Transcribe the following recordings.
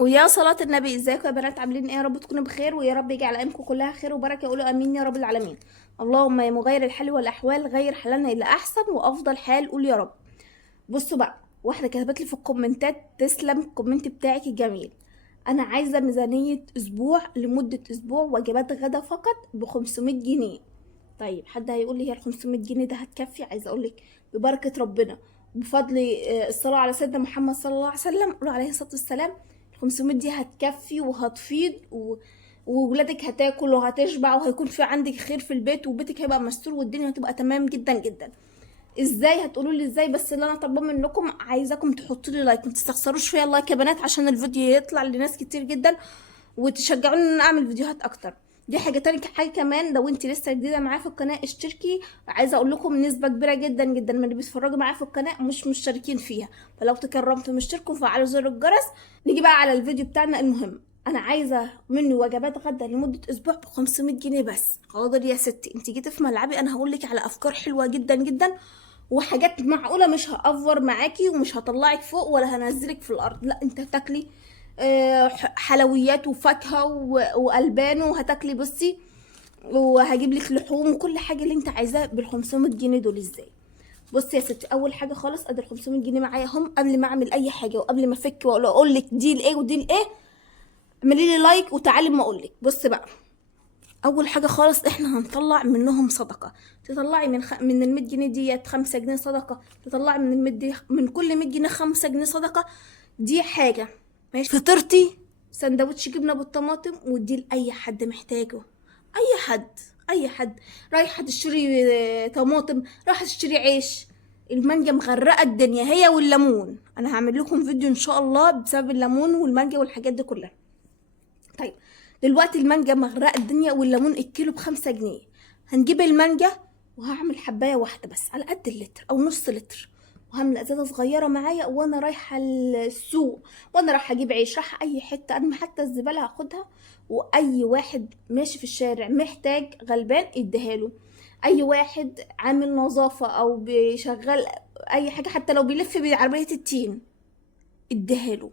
ويا صلاة النبي، ازيكم يا بنات؟ عاملين ايه؟ يا رب تكونوا بخير، ويا رب يجعل ايامكم كلها خير وبركه. قولوا امين يا رب العالمين. اللهم يا مغير الحال والاحوال غير حالنا الى احسن وافضل حال، قول يا رب. بصوا بقى، واحده كتبت لي في الكومنتات، تسلم الكومنت بتاعك الجميل. انا عايزه ميزانيه اسبوع لمده اسبوع، وجبات غدا فقط ب 500 جنيه. طيب حد هيقول لي هي ال 500 جنيه ده هتكفي؟ عايزه اقول لك ببركه ربنا، بفضل الصلاه على سيدنا محمد صلى الله عليه وسلم، قولوا عليه الصلاه والسلام. ال 500 دي هتكفي وهتفيض وولادك هتاكل وهتشبع، وهيكون في عندك خير في البيت، وبيتك هيبقى مستور، والدنيا هتبقى تمام جدا جدا. ازاي؟ هتقولوا لي ازاي؟ بس اللي انا طالباه منكم، عايزاكم تحطوا لي لايك، ما تستخسروش فيا اللايك يا بنات، عشان الفيديو يطلع لناس كتير جدا، وتشجعوني ان انا اعمل فيديوهات اكتر. دي حاجه تانية. حاجه كمان، لو انت لسه جديده معايا في القناه اشتركي. عايزه اقول لكم نسبه كبيره جدا جدا من اللي بيتفرجوا معايا في القناه مش مشتركين فيها، فلو تكرمتوا اشتركوا وفعلوا زر الجرس. نيجي بقى على الفيديو بتاعنا المهم. انا عايزه منه وجبات غدا لمده اسبوع ب 500 جنيه بس. حاضر يا ستي، انت جيتي في ملعبي. انا هقول لك على افكار حلوه جدا جدا، وحاجات معقوله، مش هافور معاكي ومش هطلعك فوق ولا هنزلك في الارض، لا انت هتاكلي حلويات وفاكهه والبان، وهتاكلي بصي، وهجيب لك لحوم وكل حاجه اللي انت عايزاه بال 500 جنيه دول. ازاي؟ بصي يا ستي، اول حاجه خالص ادي ال 500 جنيه معايا هم. قبل ما اعمل اي حاجه وقبل ما افك واقول لك دي لايه ودي لايه، اعملي لي لايك وتعالي ما اقول لك. بصي بقى، اول حاجه خالص احنا هنطلع منهم صدقه. تطلعي من ال 100 جنيه ديت 5 جنيه صدقه، تطلعي من من كل 100 جنيه 5 جنيه صدقه. دي حاجه ماشي. فطرتي سندوتش جبنه بالطماطم، ودي لاي حد محتاجه. اي حد، اي حد رايحه تشتري طماطم، رايحه تشتري عيش. المانجا مغرقه الدنيا هي والليمون. انا هعمل لكم فيديو ان شاء الله بسبب الليمون والمانجا والحاجات دي كلها. طيب دلوقتي المانجا مغرقه الدنيا، والليمون الكيلو ب5 جنيه. هنجيب المانجا وهعمل حبايه واحده بس على قد اللتر او نص لتر، وهعمل ازازه صغيره معايا وانا رايحه السوق، وانا رايحه اجيب عيش، رايحه اي حته، انا حتى الزباله هاخدها. واي واحد ماشي في الشارع محتاج غلبان اديهاله. اي واحد عامل نظافه او بيشغل اي حاجه، حتى لو بيلف بعربيه التين، اديهاله.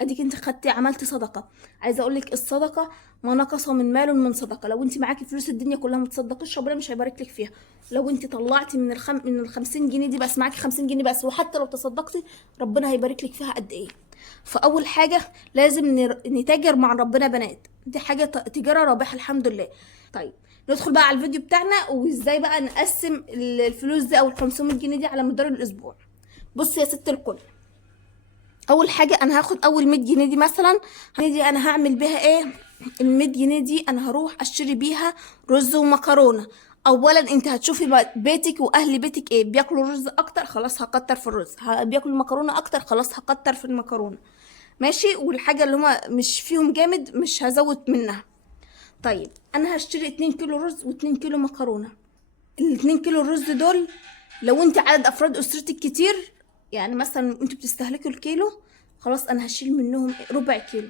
اديك انت خدتي عملتي صدقه. عايزه اقول لك الصدقه ما نقص من مال من صدقه. لو انت معاكي فلوس الدنيا كلها ما تصدقيش، ربنا مش هيبارك لك فيها. لو انت طلعتي من ال 50 جنيه دي بس، معاكي 50 جنيه بس، وحتى لو تصدقتي ربنا هيبارك لك فيها قد ايه. فاول حاجه لازم نتاجر مع ربنا بنات. دي حاجه تجاره رابحه الحمد لله. طيب ندخل بقى على الفيديو بتاعنا، وازاي بقى نقسم الفلوس دي او ال 500 جنيه دي على مدار الاسبوع. بصي يا ست الكل، اول حاجه انا هاخد اول 100 جنيه دي مثلا. دي انا هعمل بيها ايه؟ ال 100 جنيه دي انا هروح اشتري بيها رز ومكرونه. اولا انت هتشوفي بيتك واهل بيتك ايه بياكلوا رز اكتر، خلاص هكتر في الرز. بياكلوا مكرونه اكتر، خلاص هكتر في المكرونه. ماشي. والحاجه اللي هما مش فيهم جامد مش هزود منها. طيب انا هشتري 2 كيلو رز و2 كيلو مكرونه. ال2 كيلو الرز دول، لو انت عدد افراد اسرتك كتير، يعني مثلا انتوا بتستهلكوا الكيلو، خلاص انا هشيل منهم ربع كيلو،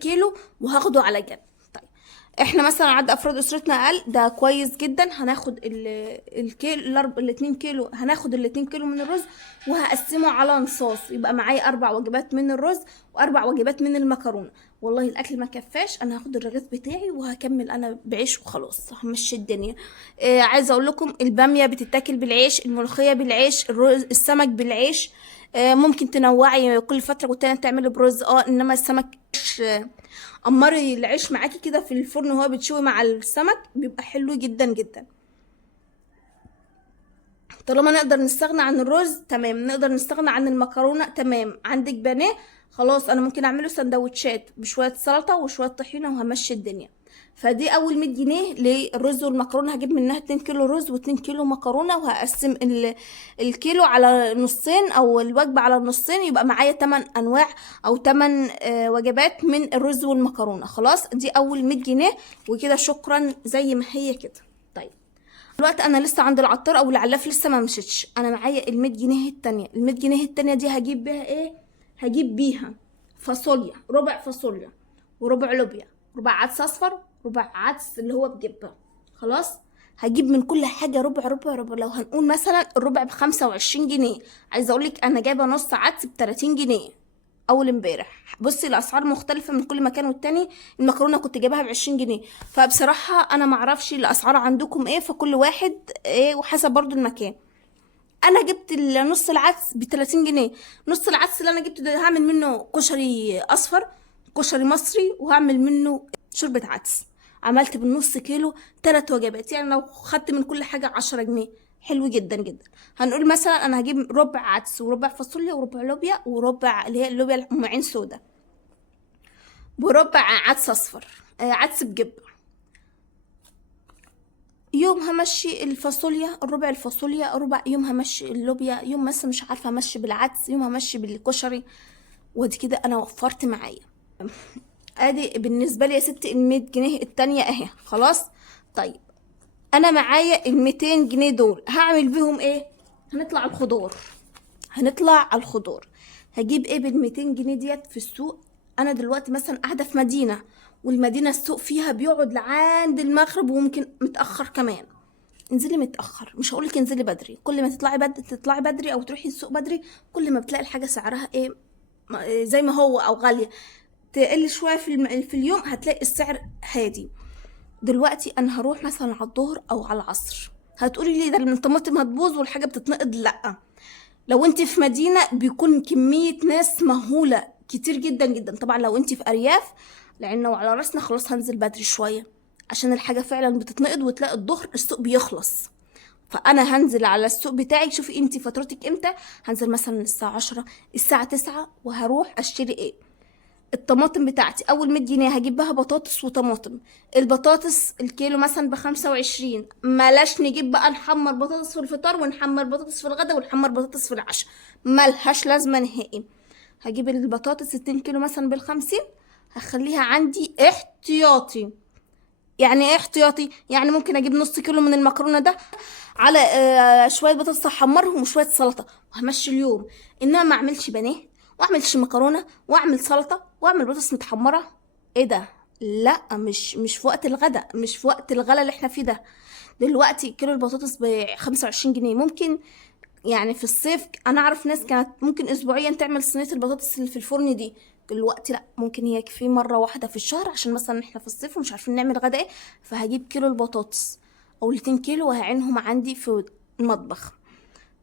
كيلو وهاخده على جنب. طيب احنا مثلا عدد افراد اسرتنا اقل، ده كويس جدا. هناخد الكيلو ال2 كيلو، هناخد ال2 كيلو من الرز وهقسمه على نصاص، يبقى معايا 4 وجبات من الرز و4 وجبات من المكرونه. والله الاكل ما كفاش، انا هاخد الرغيف بتاعي وهكمل انا بعيش وخلاص، همشي الدنيا. عايزه اقول لكم الباميه بتتاكل بالعيش، الملوخيه بالعيش، الرز السمك بالعيش. ممكن تنوعي كل فتره والتانيه تعملي برز، انما السمك قمري العيش معاكي كده في الفرن وهو بتشوي مع السمك، بيبقى حلو جدا جدا. طالما نقدر نستغنى عن الرز تمام، نقدر نستغنى عن المكرونه تمام. عندك بانيه، خلاص انا ممكن اعمله سندوتشات بشويه سلطه وشويه طحينه وهمشي الدنيا. فدي اول 100 جنيه للرز والمكرونه. هجيب منها 2 كيلو رز و2 كيلو مكرونه، وهقسم الكيلو على نصين او الوجبه على نصين، يبقى معايا 8 انواع او 8 وجبات من الرز والمكرونه. خلاص دي اول 100 جنيه وكده، شكرا زي ما هي كده. طيب دلوقتي انا لسه عند العطار او العلاف لسه ما مشيتش. انا معايا ال 100 جنيه التانية. ال 100 جنيه التانية دي هجيب بيها ايه؟ هجيب بيها فاصوليا، ربع فاصوليا وربع لوبيا، ربع عدس اصفر، ربع عدس اللي هو بجبه. خلاص هجيب من كل حاجة ربع ربع ربع. لو هنقول مثلا الربع ب25 جنيه، عايزة اقولك انا جايبة نص عدس ب30 جنيه. اول امبارح. بصي الاسعار مختلفه من كل مكان والتاني. المكرونه كنت جايباها ب20 جنيه، فبصراحه انا معرفش الاسعار عندكم ايه، فكل واحد ايه وحسب برضو المكان. انا جبت نص العدس ب30 جنيه. نص العدس اللي انا جبته ده هعمل منه كشري اصفر، كشري مصري، وهعمل منه شوربه عدس. عملت بالنص كيلو 3 وجبات، يعني لو خدت من كل حاجه 10 جنيه. حلو جدا جدا. هنقول مثلا انا هجيب ربع عدس وربع فاصوليا وربع لوبيا وربع اللي هي اللوبيا ام عين سودا، وربع عدس اصفر، عدس بجبه. يوم همشي الفاصوليا ربع الفاصوليا ربع، يوم همشي اللوبيا، يوم مثلا مش عارفه همشي بالعدس، يوم همشي بالكشري. ودي كده انا وفرت معايا. ادي بالنسبه لي يا ستي ال100 جنيه التانية اهي خلاص. طيب انا معايا ال200 جنيه دول هعمل بيهم ايه؟ هنطلع على الخضار. هنطلع على الخضار. هجيب ايه بال200 جنيه ديت في السوق؟ انا دلوقتي مثلا قاعده في مدينه، والمدينه السوق فيها بيقعد لعند المغرب وممكن متاخر كمان. انزلي متاخر، مش هقولك انزلي بدري. كل ما تطلعي بدري او تروحي السوق بدري، كل ما بتلاقي الحاجه سعرها ايه، زي ما هو او غاليه. تقل شويه في اليوم هتلاقي السعر هادي. دلوقتي انا هروح مثلا على الظهر او على العصر. هتقولي لي ده الطماطم هتبوظ والحاجه بتتنقض. لا، لو انت في مدينه بيكون كميه ناس مهوله كتير جدا جدا. طبعا لو انت في ارياف، لانه على راسنا، خلاص هنزل بدري شويه عشان الحاجه فعلا بتتنقض، وتلاقي الظهر السوق بيخلص. فانا هنزل على السوق بتاعي. شوفي انت فترتك امتى. هنزل مثلا الساعه 10 الساعه 9 وهروح اشتري ايه. الطماطم بتاعتي اول 100 جنيه هجيب بها بطاطس وطماطم. البطاطس الكيلو مثلا ب25. ملاش نجيب بقى نحمر بطاطس في الفطار ونحمر بطاطس في الغدا ونحمر بطاطس في العشاء، ملهاش لازمه نهائي. هجيب البطاطس 2 كيلو مثلا ب50. هخليها عندي احتياطي. يعني ايه احتياطي؟ يعني ممكن اجيب نص كيلو من المكرونه ده على شويه بطاطس احمرهم وشويه سلطه وهمشي اليوم. انما ما اعملش بانيه واعملش مكرونه واعمل سلطه واعمل بطاطس متحمره. ايه ده؟ لا، مش في وقت الغدا، مش في وقت الغلا اللي احنا فيه ده. دلوقتي كيلو البطاطس ب25 جنيه. ممكن يعني في الصيف انا اعرف ناس كانت ممكن اسبوعيا تعمل صينيه البطاطس اللي في الفرن دي. دلوقتي لا، ممكن هي يكفي مره واحده في الشهر عشان مثلا احنا في الصيف ومش عارفين نعمل غدا ايه. فهجيب كيلو البطاطس او 2 كيلو وهعينهم عندي في المطبخ.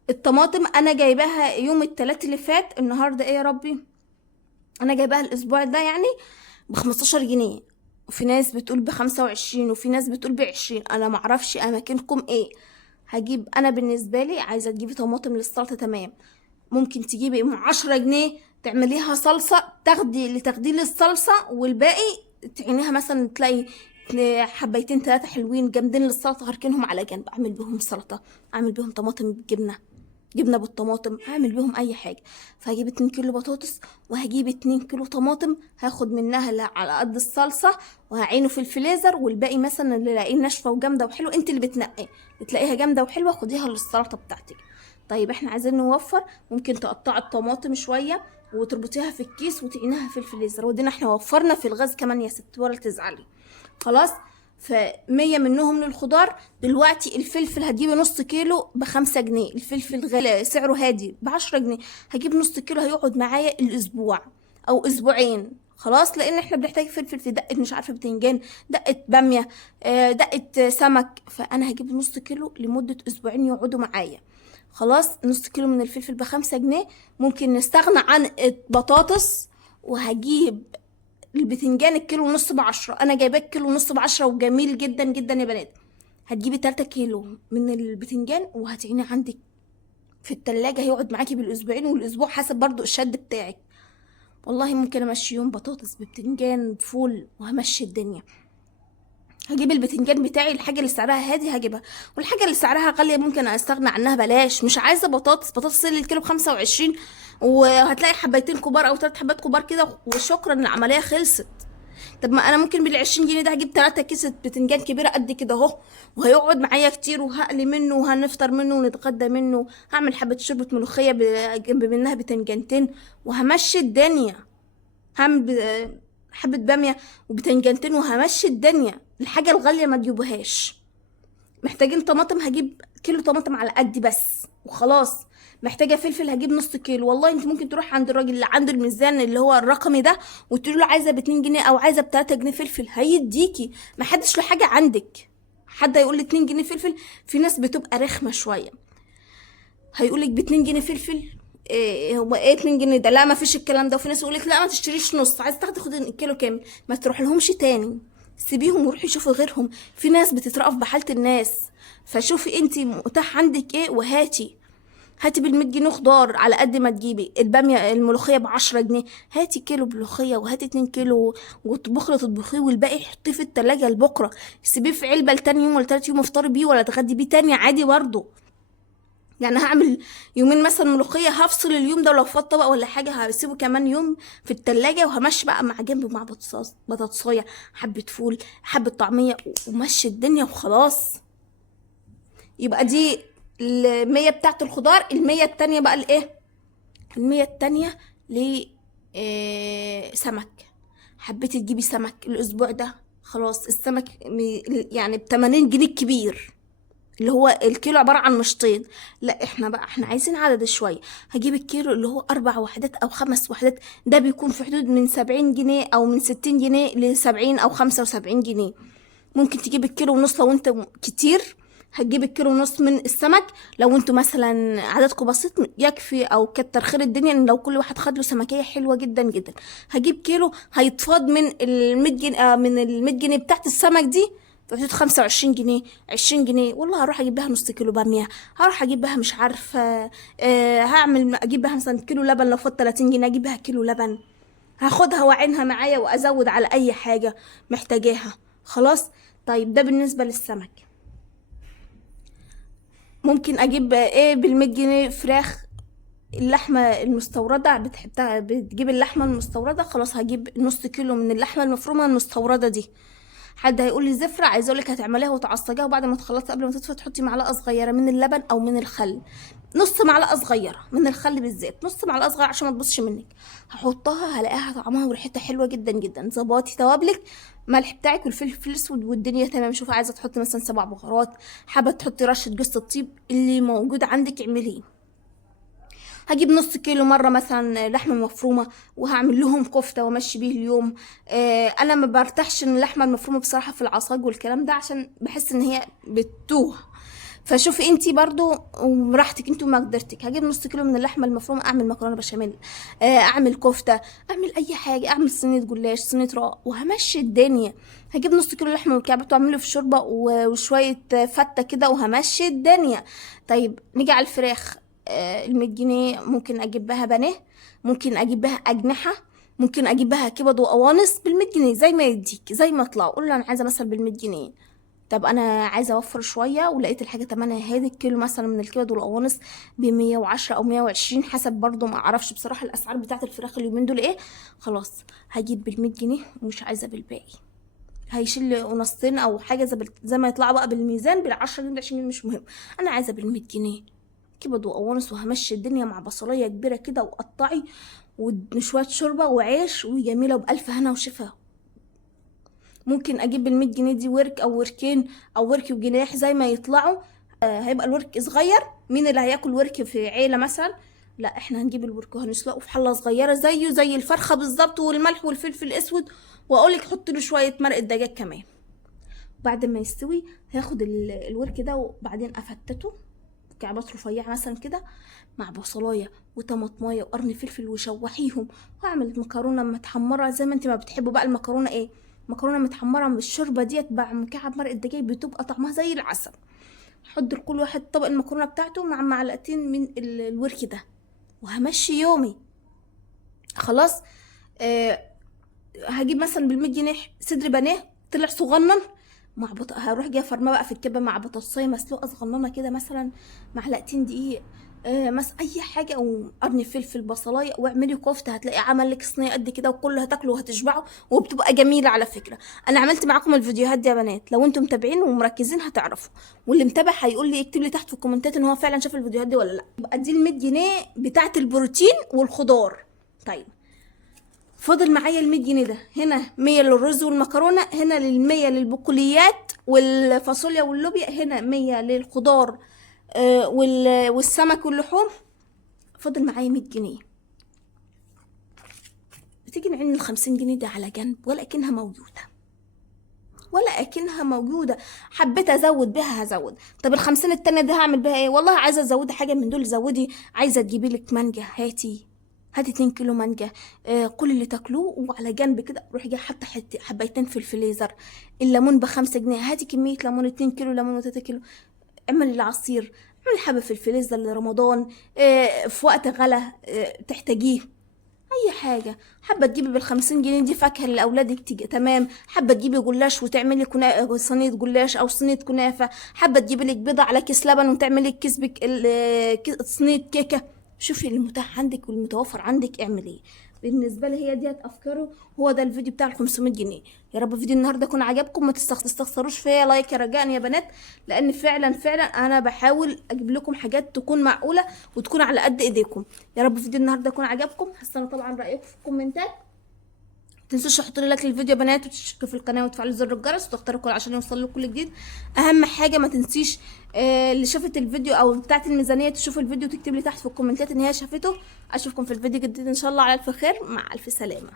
الطماطم انا جايباها يوم التلات اللي فات. النهارده ايه يا ربي؟ انا جايباها الاسبوع ده يعني ب15 جنيه. وفي ناس بتقول ب25 وفي ناس بتقول ب20. انا معرفش اماكنكم ايه. هجيب انا بالنسبه لي عايزه تجيبي طماطم للسلطه تمام. ممكن تجيبي ام 10 جنيه تعمليها صلصه، تاخدي اللي تاخديه للصلصه والباقي تعينيها مثلا. تلاقي حبيتين 3 حلوين جامدين للسلطه هركنهم على جنب، اعمل بهم سلطه، اعمل بهم طماطم بالجبنه، جبنه بالطماطم، اعمل بيهم اي حاجه. فهجيب 2 كيلو بطاطس وهجيب 2 كيلو طماطم، هاخد منها على قد الصلصه وهعينه في الفريزر. والباقي مثلا اللي لاقيه ناشفه وجامده وحلوه انت اللي بتنقي، بتلاقيها جامده وحلوه خديها للسلطه بتاعتك. طيب احنا عايزين نوفر، ممكن تقطعي الطماطم شويه وتربطيها في الكيس وتعينيها في الفريزر. ودينا احنا وفرنا في الغاز كمان يا ست، ولا تزعلي. خلاص. ف100 منهم للخضار. دلوقتي الفلفل هتجيبي نص كيلو ب5 جنيه. الفلفل غالي سعره هادي ب10 جنيه. هجيب نص كيلو هيقعد معايا الاسبوع او اسبوعين خلاص. لان احنا بنحتاج فلفل في دقه مش عارفه بتنجان، دقه باميه، دقه سمك. فانا هجيب نص كيلو لمده اسبوعين يقعدوا معايا. خلاص. نص كيلو من الفلفل ب5 جنيه. ممكن نستغنى عن البطاطس. وهجيب البتنجان الكيلو ونص ب10. انا جايباه كيلو ونص ب10 وجميل جدا جدا يا بنات. هتجيبي 3 كيلو من البتنجان وهتعيني عندك في التلاجة، هيقعد معاكي بالاسبوعين والاسبوع حسب برضو الشد بتاعك. والله ممكن امشي يوم بطاطس ببتنجان بفول وهمشي الدنيا. هجيب البتنجان بتاعي، الحاجه اللي سعرها هادي هجيبها، والحاجه اللي سعرها غاليه ممكن استغنى عنها بلاش. مش عايزه بطاطس اللي الكيلو ب25 وهتلاقي حبايتين كبار او 3 حبات كبار كده وشكرا العمليه خلصت. طب ما انا ممكن بال20 جنيه ده هجيب 3 كيسة بتنجان كبيره قد كده اهو، وهيقعد معايا كتير وهقلي منه وهنفطر منه ونتغدى منه. هعمل حبه شوربه ملوخيه جنب منها بتنجانتين وهمشي الدنيا. هعمل حبه باميه وبتنجانتين وهمشي الدنيا. الحاجه الغاليه ما تجيبوهاش. محتاجين طماطم، هجيب كيلو طماطم على قدي بس وخلاص. محتاجه فلفل هجيب نص كيلو. والله انت ممكن تروح عند الراجل اللي عنده الميزان اللي هو الرقمي ده وتقول له عايزه ب2 جنيه او عايزه ب3 جنيه فلفل، هيديكي. ما حدش له حاجه عندك. حد هيقول لي 2 جنيه فلفل؟ في ناس بتبقى رخمه شويه، هيقولك ب2 جنيه فلفل. إيه هو ايه 2 جنيه ده؟ لا ما فيش الكلام ده. وفي ناس يقولك لا ما تشتريش نص، عايز تاخدي خدي الكيلو كامل. ما تروح لهمش تاني، سيبيهم وروحي شوفي غيرهم. في ناس بتترأف بحالة الناس. فشوفي انت متاح عندك ايه وهاتي. هاتي بال100 جنيه خضار على قد ما تجيبي. الباميه الملوخيه ب10 جنيه، هاتي كيلو ملوخيه وهاتي 2 كيلو وتبخري تطبخيه، والباقي حطيه في التلاجة لبكره. سيبيه في علبه لتاني يوم ولا تالت يوم، افطري بيه ولا تغدي بيه تاني عادي برضه. يعني هعمل يومين مثلا ملوخيه، هفصل اليوم ده، ولو فات طبق ولا حاجه هسيبه كمان يوم في التلاجة، وهمشي بقى مع جنب مع بطاطسايه، حبه فول، حبه طعميه، ومشي الدنيا وخلاص. يبقى دي 100 بتاعت الخضار. 100 التانية بقى الايه؟ 100 التانية سمك. حبيتي تجيبي سمك الاسبوع ده، خلاص السمك يعني ب80 جنيه الكبير، اللي هو الكيلو عبارة عن مشطين. لا احنا عايزين عدد شوية. هجيب الكيلو اللي هو 4 وحدات او 5 وحدات، ده بيكون في حدود من 70 جنيه او من 60 جنيه ل70 او 75 جنيه. ممكن تجيب الكيلو ونص لو انت كتير، هتجيب الكيلو ونص من السمك. لو انتوا مثلا عددكم بسيط يكفي، او كتر خير الدنيا ان لو كل واحد خد له سمكيه حلوه جدا جدا. هجيب كيلو هيتفاض من ال100 جنيه، من ال100 جنيه بتاعت السمك دي في حدود 25 جنيه، 20 جنيه. والله هروح اجيب بها نص كيلو باميه، هروح اجيب بها مش عارفه اجيب بها مثلا كيلو لبن لو فات 30 جنيه، اجيب بها كيلو لبن. هاخدها واعينها معايا وازود على اي حاجه محتاجاها. خلاص. طيب ده بالنسبه للسمك. ممكن اجيب ايه بال100 جنيه؟ فراخ. اللحمه المستورده بتحبها، بتجيب اللحمه المستورده، خلاص هجيب نص كيلو من اللحمه المفرومه المستورده دي. حد هيقول لي زفره، عايزه اقول لك هتعمليها وتعصجيها، وبعد ما تخلصي قبل ما تطفي تحطي معلقه صغيره من اللبن او من الخل، نص معلقه صغيره من الخل بالذات، نص معلقه صغيره عشان ما تبصش منك. هحطها هلاقيها طعمها وريحتها حلوه جدا جدا. ظبطي توابلك، ملح بتاعك والفلفل الاسود والدنيا تمام. شوفي عايزه تحطي مثلا 7 بهارات، حابه تحطي رشه جوز الطيب، اللي موجود عندك اعمليه. هجيب نص كيلو مره مثلا لحمه مفرومه، وهعمل لهم كفته وامشي بيه اليوم. انا ما برتاحش ان اللحمه المفرومه بصراحه في العصاج والكلام ده، عشان بحس ان هي بتتوه. فشوفي انتي برضو وراحتك انتي ومقدرتك. هجيب نص كيلو من اللحمه المفرومه، اعمل مكرونه بشاميل، اعمل كفته، اعمل اي حاجه، اعمل صينيه جلاش، صينيه رق، وهمشي الدنيا. هجيب نص كيلو لحمه مكعبات واعمله في شوربه وشويه فته كده، وهمشي الدنيا. طيب نيجي على الفراخ. ال100 جنيه ممكن اجيب بها بانيه، ممكن اجيب بها اجنحه، ممكن اجيب بها كبد وقوانص بال100 جنيه زي ما يديك، زي ما اطلع قول له انا عايزه مثلا بال100 جنيه. طب انا عايزه اوفر شويه ولقيت الحاجه تمنها هادي، الكيلو مثلا من الكبد والقوانص ب110 او 120 حسب، برضو ما اعرفش بصراحه الاسعار بتاعه الفراخ اليومين دول ايه. خلاص هجيب بال100 جنيه ومش عايزه بالباقي. هيشيل قنصتين او حاجه زي ما يطلعوا بقى بالميزان، بال10 جنيه 20 جنيه مش مهم. انا عايزه بال100 جنيه كبد وقوانص، وهمشي الدنيا مع بصليه كبيره كده وقطعي وشويه شوربه وعيش وجميله وبالف هنا وشفا. ممكن اجيب ال100 جنيه دي ورك او وركين او ورك وجناح زي ما يطلعوا. هيبقى الورك صغير. مين اللي هياكل ورك في عيله مثلا؟ لا احنا هنجيب الورك وهنسلقه في حله صغيره زيه زي الفرخه بالظبط، والملح والفلفل الاسود، واقولك حط له شويه مرقه دجاج كمان. بعد ما يستوي هاخد الورك ده وبعدين افتته مكعبات رفيعه مثلا كده، مع بصلايه وطماطمايه وقرن فلفل، وشوحيهم. واعمل مكرونه متحمره زي ما انت ما بتحبوا بقى المكرونه ايه، مكرونه متحمره بالشوربه ديت مع مكعب مرقه دجاج، بتبقى طعمها زي العسل. احط لكل واحد طبق المكرونه بتاعته مع معلقتين من الورك ده، وهمشي يومي. خلاص. هجيب مثلا بال100 جنيه صدر بانيه طلع صغنن، هروح جايه فرمه بقى في الكبه مع بطاطسايه مسلوقه صغننه كده، مثلا معلقتين دقيق، اي حاجه، او قرن فلفل، بصلايه، واعملي كفته. هتلاقي عمل لك صينيه قد كده وكله هتاكله وهتشبعوا، وبتبقى جميله على فكره. انا عملت معاكم الفيديوهات دي يا بنات، لو انتم متابعين ومركزين هتعرفوا، واللي متابع هيقول لي يكتب لي تحت في الكومنتات ان هو فعلا شاف الفيديوهات دي ولا لا. يبقى دي ال100 جنيه بتاعه البروتين والخضار. طيب فاضل معايا ال100 جنيه ده، هنا 100 للرز والمكرونه، هنا 100 للبقوليات والفاصوليا واللوبيا، هنا 100 للخضار والسمك واللحوم، فاضل معايا 100 جنيه. بتيجي نعين ال50 جنيه دي على جنب ولا اكنها موجوده، ولا اكنها موجوده. حبيت ازود بيها هزود. طب ال50 التانية دي هعمل بيها ايه؟ والله عايزه تزودي حاجه من دول زودي. عايزه تجيبي لك مانجا هاتي 2 كيلو مانجا. كل اللي تاكلوه وعلى جنب كده روحي جايه حاطه حبايتين في الفريزر. الليمون ب5 جنيه، هاتي كميه ليمون 2 كيلو ليمون و3 كيلو. اعملي العصير، اعملي حبه في الفريزر لرمضان. في وقت غلا تحتاجيه. اي حاجه. حابه تجيبي بال50 جنيه دي فاكهه لاولادك تيجي تمام. حابه تجيبي جلاش وتعملي صينيه جلاش او صينيه كنافه. حابه تجيبي لك بيضه على كيس لبن وتعملي كيس صينيه كيكه. شوفي المتاح عندك والمتوفر عندك اعملي. بالنسبه لي هي ديت افكاره. هو ده الفيديو بتاع ال500 جنيه. يا رب فيديو النهارده يكون عجبكم. ما تستخسروش فيا لايك يا رجاء يا بنات، لان فعلا انا بحاول اجيب لكم حاجات تكون معقوله وتكون على قد ايديكم. يا رب فيديو النهارده يكون عجبكم. هستنى طبعا رايكم في الكومنتات. متنسوش تحطوا لي لايك للفيديو يا بنات، وتشتركوا في القناه وتفعلوا زر الجرس وتختاروا الكل عشان يوصل لكم كل جديد. اهم حاجه ما تنسيش اللي شافت الفيديو او بتاعت الميزانيه تشوف الفيديو وتكتب لي تحت في الكومنتات ان هي شافته. اشوفكم في الفيديو الجديد ان شاء الله على الف خير. مع الف سلامه.